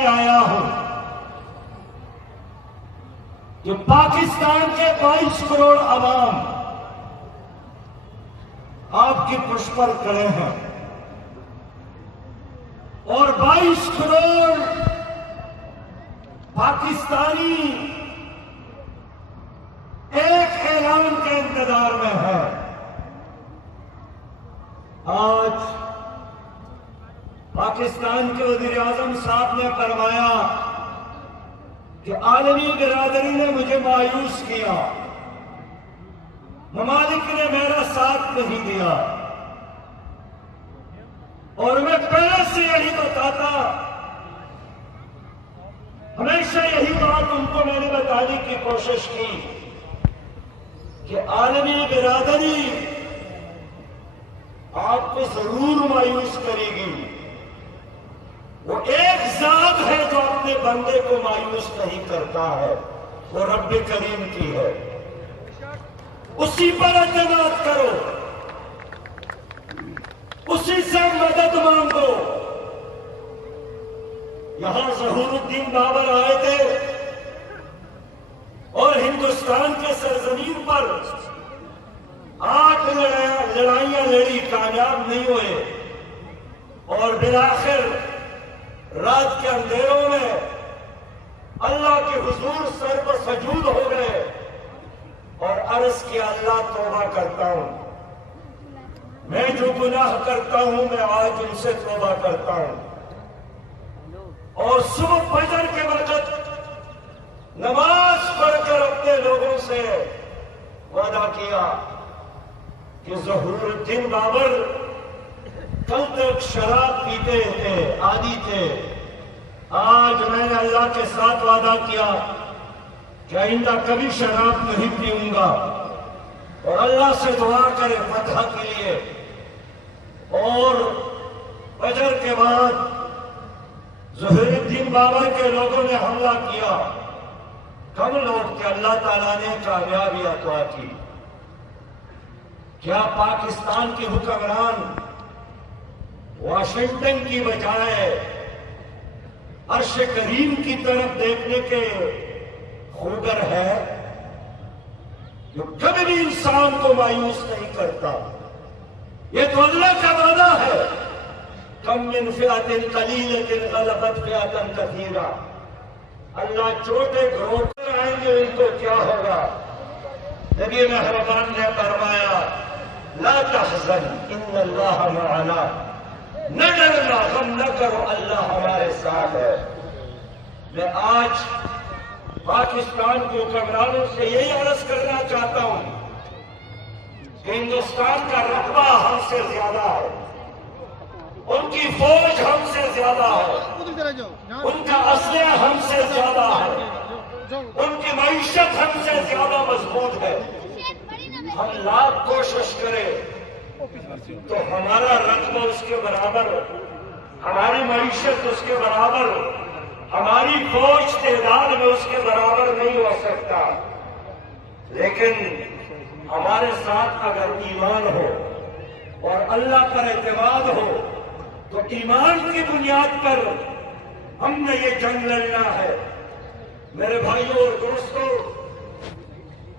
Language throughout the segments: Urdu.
میں آیا ہوں کہ پاکستان کے 22 کروڑ عوام آپ کی پشت پر کھڑے ہیں اور 22 کروڑ پاکستانی ایک اعلان کے انتظار میں ہے۔ آج پاکستان کے وزیر اعظم صاحب نے فرمایا کہ عالمی برادری نے مجھے مایوس کیا، ممالک نے میرا ساتھ نہیں دیا، اور میں پہلے سے یہی بتاتا، ہمیشہ یہی بات ان کو میں نے بتانے کی کوشش کی کہ عالمی برادری آپ کو ضرور مایوس کرے گی۔ وہ ایک ذات ہے جو اپنے بندے کو مایوس نہیں کرتا ہے، وہ رب کریم کی ہے، اسی پر اعتماد کرو، اسی سے مدد مانگو۔ یہاں ظہور الدین بابر آئے تھے اور ہندوستان کے سرزمین پر 8 لڑائیاں لڑی، کامیاب نہیں ہوئے، اور بالآخر رات کے اندھیروں میں اللہ کے حضور سر پر سجود ہو گئے اور عرض کیا، اللہ توبہ کرتا ہوں، میں جو گناہ کرتا ہوں میں آج ان سے توبہ کرتا ہوں۔ اور صبح فجر کے وقت نماز پڑھ کر اپنے لوگوں سے وعدہ کیا کہ ظہور الدین بابر کل تک شراب پیتے تھے، عادی تھے، آج میں نے اللہ کے ساتھ وعدہ کیا کہ آئندہ کبھی شراب نہیں پیوں گا، اور اللہ سے دعا کرے فتح کے لیے۔ اور فجر کے بعد ظہور الدین بابر کے لوگوں نے حملہ کیا، کم لوگ کہ اللہ تعالیٰ نے کامیابی عطا کی۔ کیا پاکستان کے حکمران واشنگٹن کی بجائے عرش کریم کی طرف دیکھنے کے خوگر ہے، جو کبھی بھی انسان کو مایوس نہیں کرتا؟ یہ تو اللہ کا وعدہ ہے، کم من فئۃ قلیلۃ غلبت فئۃ کثیرہ۔ اللہ چھوٹے گروہ آئیں گے، ان کو کیا ہوگا؟ نبی مہربان نے فرمایا، لا تحزن ان اللہ معنا، نہ ڈرنا، غم نہ کرو، اللہ ہمارے ساتھ ہے۔ میں آج پاکستان کے حکمرانوں سے یہی عرض کرنا چاہتا ہوں کہ ہندوستان کا رقبہ ہم سے زیادہ ہے، ان کی فوج ہم سے زیادہ ہے، ان کا اسلحہ ہم سے زیادہ ہے، ان کی معیشت ہم سے زیادہ مضبوط ہے۔ ہم لاکھ کوشش کریں تو ہمارا رقبہ اس کے برابر، ہماری معیشت اس کے برابر، ہماری فوج تعداد میں اس کے برابر نہیں ہو سکتا، لیکن ہمارے ساتھ اگر ایمان ہو اور اللہ پر اعتماد ہو تو ایمان کی بنیاد پر ہم نے یہ جنگ لڑنا ہے۔ میرے بھائیوں اور دوستوں،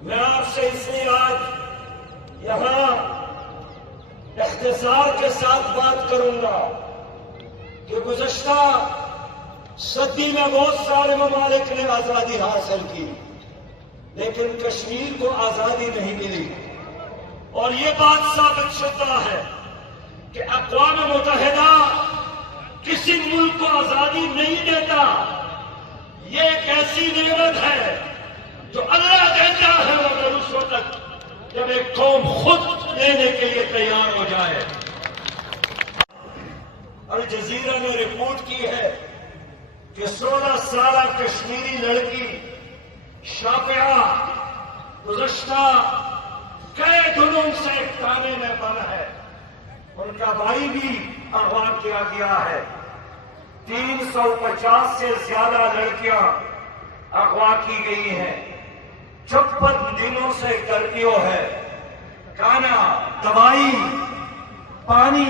میں آپ سے اس لیے آج یہاں اختصار کے ساتھ بات کروں گا کہ گزشتہ صدی میں بہت سارے ممالک نے آزادی حاصل کی، لیکن کشمیر کو آزادی نہیں ملی، اور یہ بات ثابت شدہ ہے کہ اقوام متحدہ کسی ملک کو آزادی نہیں دیتا۔ یہ ایک ایسی نعمت ہے جو اللہ دیتا ہے مگر اس وقت جب ایک قوم خود لینے کے لیے تیار ہو جائے۔ الجزیرہ نے رپورٹ کی ہے کہ 16 سالہ کشمیری لڑکی شافعہ گزشتہ کئی دنوں سے ایک تانے میں بند ہے، ان کا بھائی بھی اغوا کیا گیا ہے۔ 350 سے زیادہ لڑکیاں اغوا کی گئی ہیں، 56 دنوں سے کرفیو ہے، کھانا، دوائی، پانی،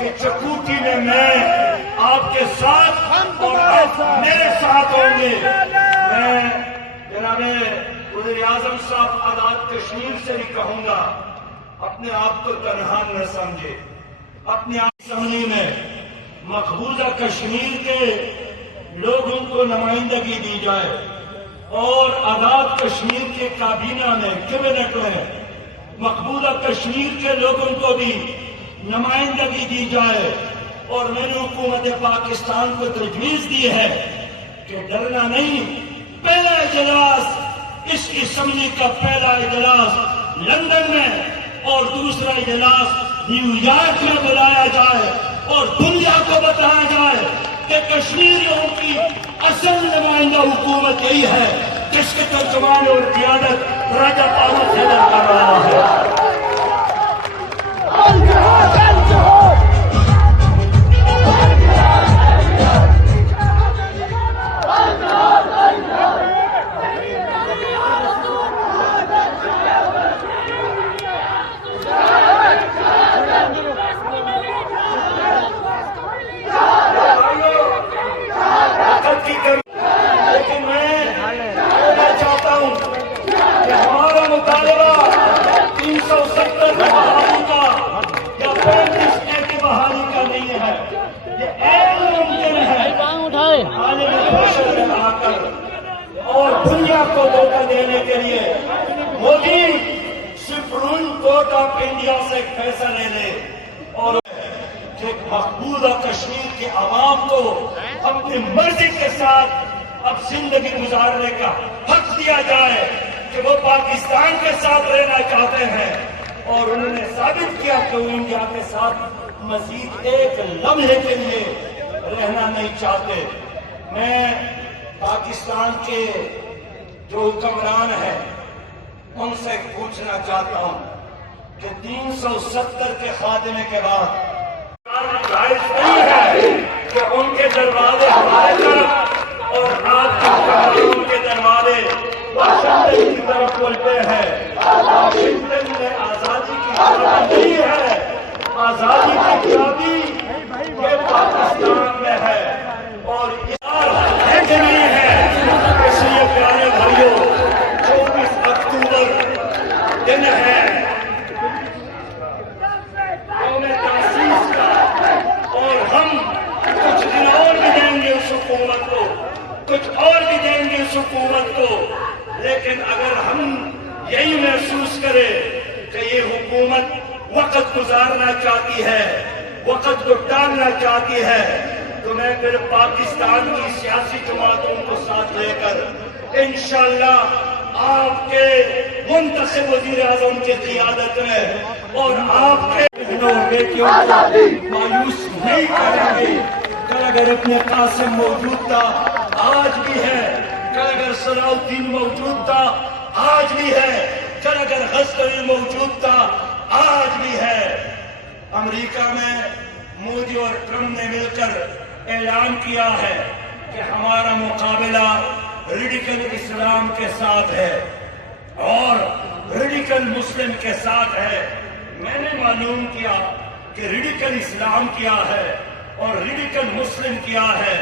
کہ چکوٹی میں آپ کے ساتھ اور آپ میرے ساتھ ہوں گے. میں جناب وزیر اعظم صاحب آزاد کشمیر سے بھی کہوں گا، اپنے آپ کو تنہا نہ سمجھے. اپنے آپ سمجھنے میں مقبوضہ کشمیر کے لوگوں کو نمائندگی دی جائے اور آزاد کشمیر کے کابینہ میں کیبنٹ میں مقبوضہ کشمیر کے لوگوں کو بھی نمائندگی دی جائے. اور میں نے حکومت پاکستان کو تجویز دی ہے کہ ڈرنا نہیں. پہلا اجلاس اس اسمبلی کا پہلا اجلاس لندن میں اور دوسرا اجلاس نیو یارک میں بلایا جائے اور دنیا کو بتایا جائے کہ کشمیریوں کی اصل نمائندہ حکومت یہی ہے جس کے ترجمان اور قیادت راجہ پاول حیدر کر رہا ہے. لیکن میں چاہتا ہوں کہ ہمارا مطالبہ 370 کی بحالی کا یا 35A کی بحالی کا نہیں ہے. یہ ایک ممکن ہے عالمی پریشر میں آ کر اور دنیا کو دھوکہ دینے کے لیے Modi supreme court of India سے ایک فیصلہ لے لے اور مقبوضہ کشمیر کے عوام کو اپنی مرضی کے ساتھ اب زندگی گزارنے کا حق دیا جائے کہ وہ پاکستان کے ساتھ رہنا چاہتے ہیں. اور انہوں نے ثابت کیا کہ وہ انڈیا کے ساتھ مزید ایک لمحے کے لیے رہنا نہیں چاہتے. میں پاکستان کے جو حکمران ہیں ان سے پوچھنا چاہتا ہوں کہ 370 کے خاتمے کے بعد جائز نہیں ہے کہ ان کے دروازے ہمارے طرف اور آپ کے ان کے دروازے واشنگٹن کی طرف کھلتے ہیں. واشنگٹن میں آزادی کی چابی نہیں ہے. آزادی کی چابی یہ پاکستان میں ہے اور ہے کہ نہیں ہے. اس لیے پیارے بھائیوں 24 اکتوبر دن ہے قوم تاسیس کا اور ہم کچھ دن اور بھی دیں گے اس حکومت کو، کچھ اور بھی دیں گے اس حکومت کو. لیکن اگر ہم یہی محسوس کریں کہ یہ حکومت وقت گزارنا چاہتی ہے، وقت کو ٹالنا چاہتی ہے، تو میں پھر پاکستان کی سیاسی جماعتوں کو ساتھ لے کر انشاءاللہ آپ کے منتخب وزیر اعظم کی قیادت میں اور آپ کے بیٹیوں کو مایوس نہیں کریں گے. کل اگر ابن قاسم موجود تھا آج بھی ہے، کل اگر صلاح الدین موجود تھا آج بھی ہے، کل اگر غزنوی موجود تھا آج بھی ہے. امریکہ میں مودی اور ٹرمپ نے مل کر اعلان کیا ہے کہ ہمارا مقابلہ ریڈیکل اسلام کے ساتھ ہے اور ریڈیکل مسلم کے ساتھ ہے. میں نے معلوم کیا کہ ریڈیکل اسلام کیا ہے اور ریڈیکل مسلم کیا ہے.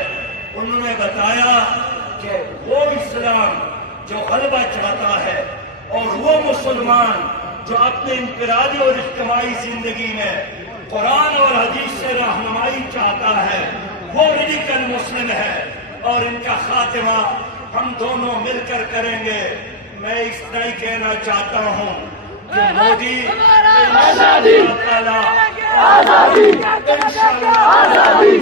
انہوں نے بتایا کہ وہ اسلام جو غلبہ چاہتا ہے اور وہ مسلمان جو اپنے انفرادی اور اجتماعی زندگی میں قرآن اور حدیث سے رہنمائی چاہتا ہے وہ ریڈیکل مسلم ہے اور ان کا خاتمہ ہم دونوں مل کر کریں گے. میں اس طرح کہنا چاہتا ہوں کہ مودی انشاءاللہ تعالی